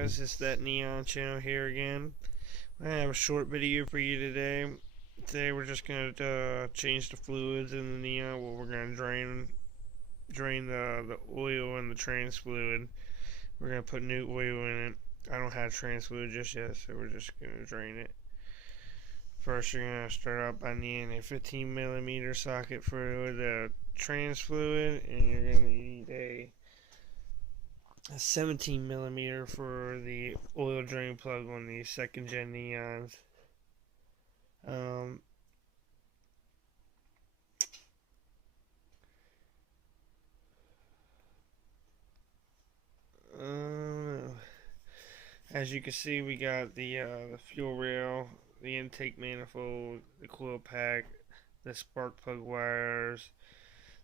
guys, it's that Neon channel here again. I have a short video for you today. Today we're just going to change the fluids in the Neon. Well, we're going to drain the oil and the trans fluid. We're going to put new oil in it. I don't have trans fluid just yet, so we're just going to drain it. First, you're going to start out by needing a 15mm socket for the trans fluid, and you're going to need a 17mm for the oil drain plug on the second gen Neons. As you can see, we got the fuel rail, the intake manifold, the coil pack, the spark plug wires,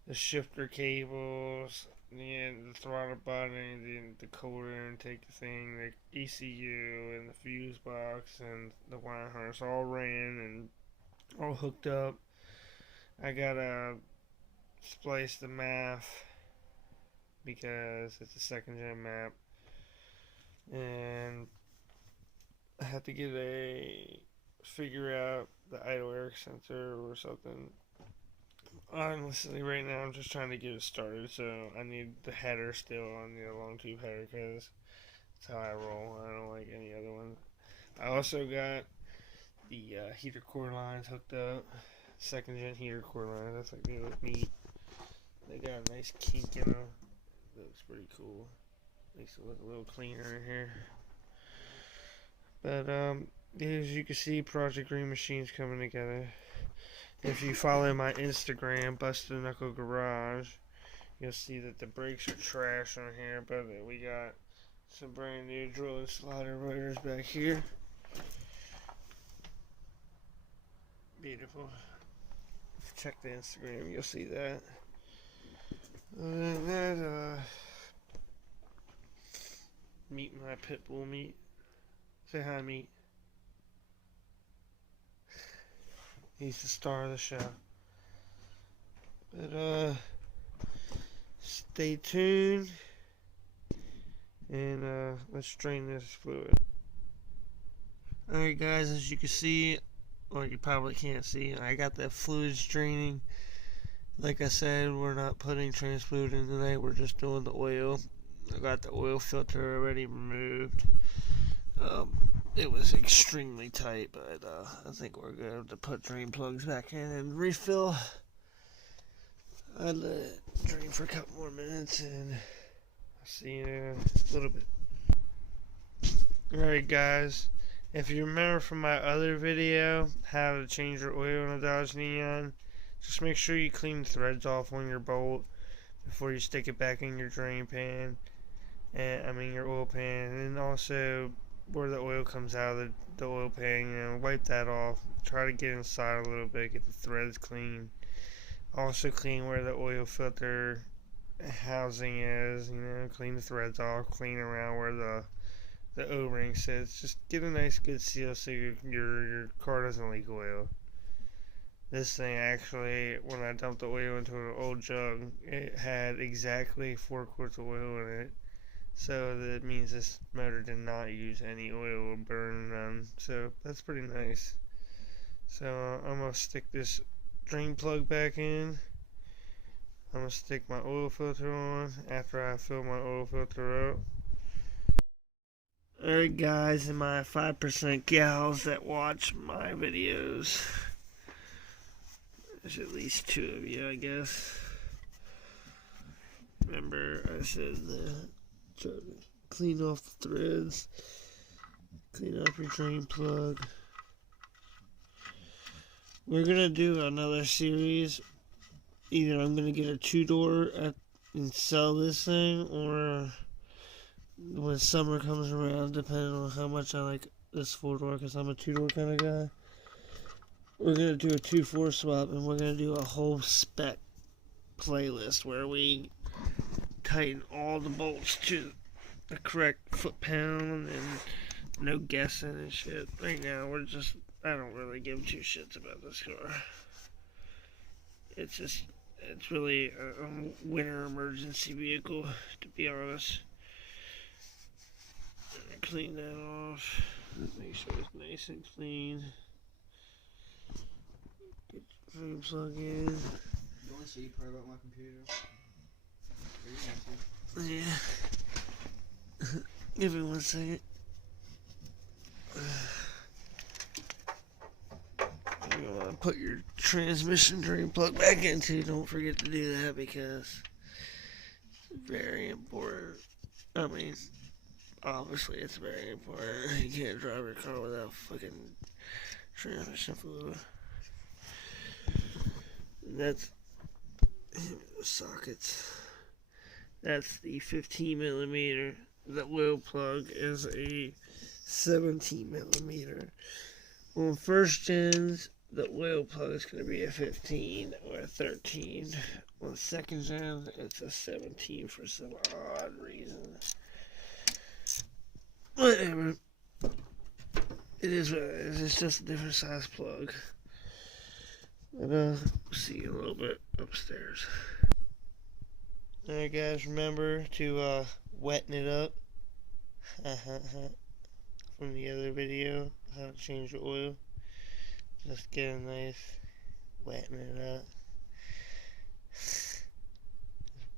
the shifter cables, the throttle body, the decoder intake thing, the ECU, and the fuse box, and the wire harness all ran and all hooked up. I gotta splice the map because it's a second gen map, and I have to figure out the idle air sensor or something. Honestly, right now I'm just trying to get it started, so I need the header still on the long tube header because that's how I roll. I don't like any other one. I also got the heater core lines hooked up, second gen heater core lines. That's like they look neat. They got a nice kink in them. Looks pretty cool. Makes it look a little cleaner in here. But as you can see, Project Green Machine's coming together. If you follow my Instagram, Busted Knuckle Garage, you'll see that the brakes are trash on here, but we got some brand new drill and slider rotors back here. Beautiful. If you check the Instagram, you'll see that. And that, meet my pit bull meat. Say hi, meat. He's the star of the show. But stay tuned and let's drain this fluid. Alright guys, as you can see, or you probably can't see, I got the fluids draining. Like I said, we're not putting trans fluid in tonight, we're just doing the oil. I got the oil filter already removed. It was extremely tight, but I think we're good to put drain plugs back in and refill. I let it drain for a couple more minutes and I'll see you in a little bit. Alright guys, if you remember from my other video how to change your oil in a Dodge Neon, just make sure you clean the threads off on your bolt before you stick it back in your drain pan, and your oil pan, and also where the oil comes out of the oil pan, wipe that off. Try to get inside a little bit, get the threads clean. Also clean where the oil filter housing is, clean the threads off, clean around where the O-ring sits. Just get a nice good seal so your car doesn't leak oil. This thing actually, when I dumped the oil into an old jug, it had exactly 4 quarts of oil in it. So that means this motor did not use any oil or burn none. So that's pretty nice. So I'm going to stick this drain plug back in. I'm going to stick my oil filter on after I fill my oil filter up. Alright guys, and my 5% gals that watch my videos. There's at least 2 of you, I guess. Remember I said that. Try to clean off the threads, clean off your drain plug. We're gonna do another series. Either I'm gonna get a 2-door and sell this thing, or when summer comes around, depending on how much I like this 4-door, because I'm a 2-door kind of guy, we're gonna do a 2-4 swap, and we're gonna do a whole spec playlist where we tighten all the bolts to the correct foot-pound and no guessing and shit. Right now, I don't really give 2 shits about this car. It's really a winter emergency vehicle, to be honest. clean that off. Make sure it's nice and clean. Get your drain plug in. The only shitty part about my computer. Yeah. Give me 1 second. You want to put your transmission drain plug back in too. Don't forget to do that because it's very important. I mean, obviously it's very important. You can't drive your car without fucking transmission fluid. And that's sockets. That's the 15 millimeter. The oil plug is a 17 millimeter. On first gens, the oil plug is going to be a 15 or a 13. On second gen, it's a 17 for some odd reason. Whatever. It is what it is. It's just a different size plug. But see you a little bit upstairs. Alright guys, remember to wetten it up. From the other video, how to change the oil. Just get a nice wetten it up. Just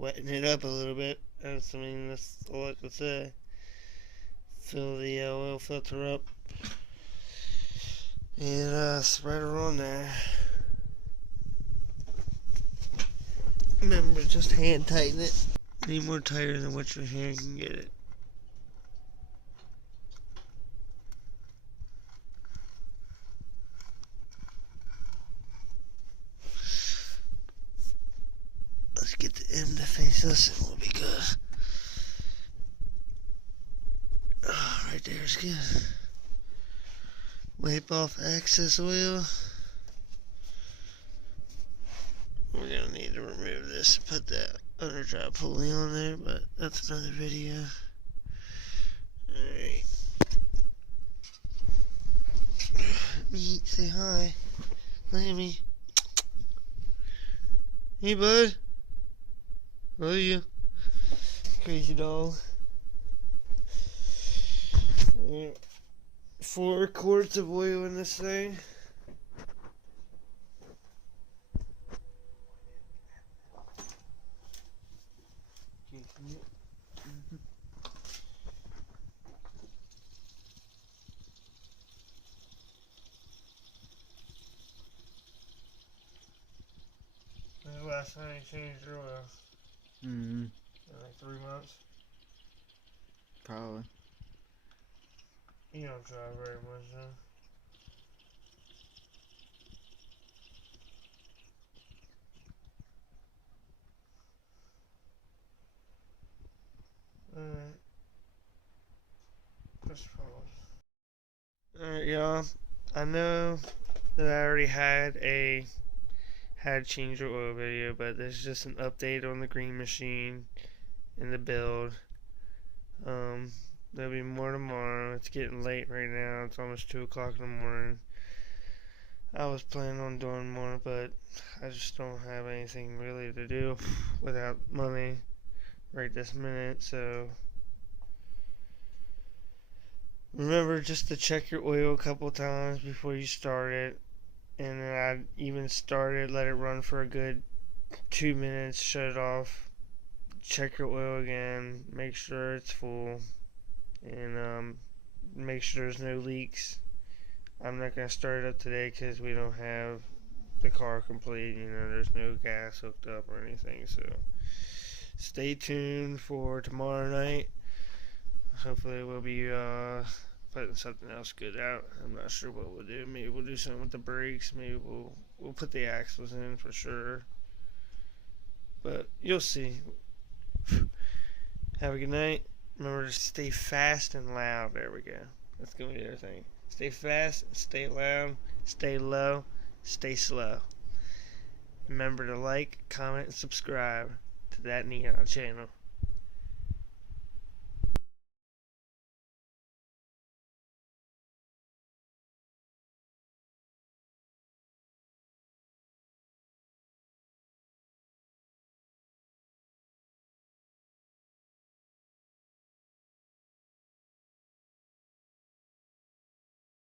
wetten it up a little bit. That's all I can say. Fill the oil filter up and spread her on there. Remember, just hand tighten it. Any more tighter than what your hand can get it. Let's get the M to face us and we'll be good. Oh, right there is good. Wipe off excess oil. We're gonna need to remove this and put that underdrive pulley on there, but that's another video. Alright. Me, say hi. Look at me. Hey, bud. How are you? Crazy dog. 4 quarts of oil in this thing. When's the last time you changed your oil? In like 3 months? Probably. You don't drive very much, though. Alright. Just pause. Alright, y'all. I know that I already had a change your oil video, but this is just an update on the green machine and the build. There'll be more tomorrow. It's getting late right now. It's almost 2 o'clock in the morning. I was planning on doing more, but I just don't have anything really to do without money right this minute, so remember just to check your oil a couple times before you start it. And then I'd even start it, let it run for a good 2 minutes, shut it off, check your oil again, make sure it's full, and make sure there's no leaks. I'm not going to start it up today because we don't have the car complete, you know, there's no gas hooked up or anything, so stay tuned for tomorrow night. Hopefully we'll be putting something else good out. I'm not sure what we'll do. Maybe we'll do something with the brakes. Maybe we'll put the axles in for sure. But you'll see. Have a good night. Remember to stay fast and loud. There we go. That's gonna be the other thing. Stay fast, stay loud, stay low, stay slow. Remember to like, comment, and subscribe to that Neon channel.